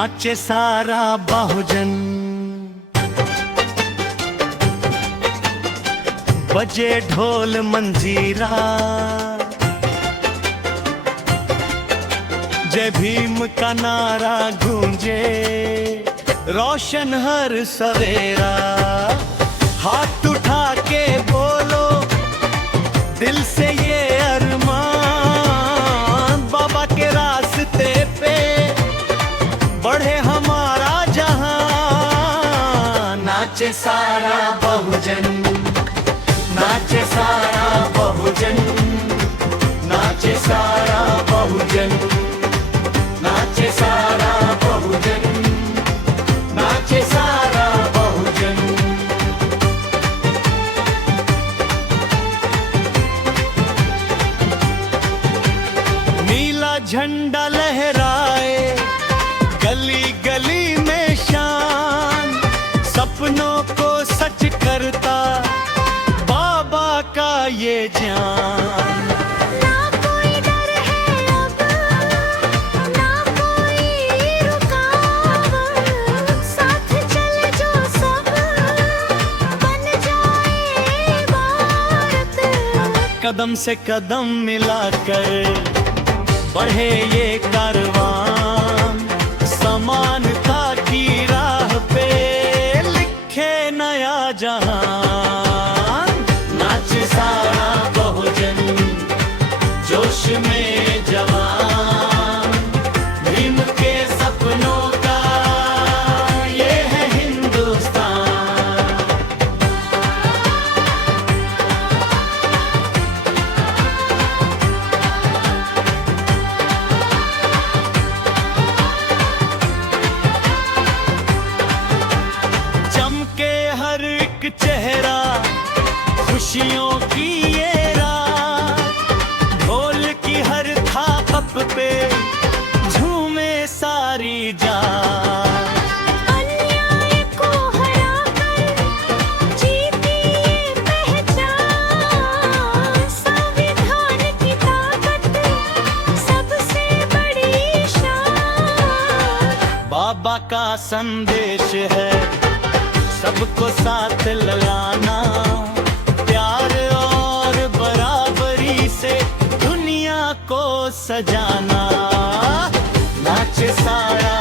नाचे सारा बहुजन, बजे ढोल मंजीरा, जय भीम का नारा गूंजे, रोशन हर सवेरा। हाथ उठा के बोलो दिल से ये अरमान, बाबा के रास्ते पे बढ़े हमारा जहां। नाचे सारा बहुजन, नाचे सारा बहुजन, नाचे सारा बहुजन, नाचे सारा बहुजन, नाचे सारा बहुजन। नीला झंडा लहराए गली गली में शान, सपनों को सच करता बाबा का ये जान। ना कोई डर है अब, ना कोई रुकावट, साथ चले जो सब बन जाए भारत। कदम से कदम मिलाकर बढ़े ये कारवां, समानता की राह पे लिखे नया जहां। नाचे सारा बहुजन, जोश में जवान, भीम के सपनों का ये है हिंदुस्तान। चमके हर एक चेहरा खुशियों की ये रात, ढोल की हर थाप पे झूमे सारी जान। अन्याय को हराकर जीती ये पहचान, संविधान की ताकत सबसे बड़ी शान। बाबा का संदेश है सबको साथ लगाना, प्यार और बराबरी से दुनिया को सजाना। नाचे सारा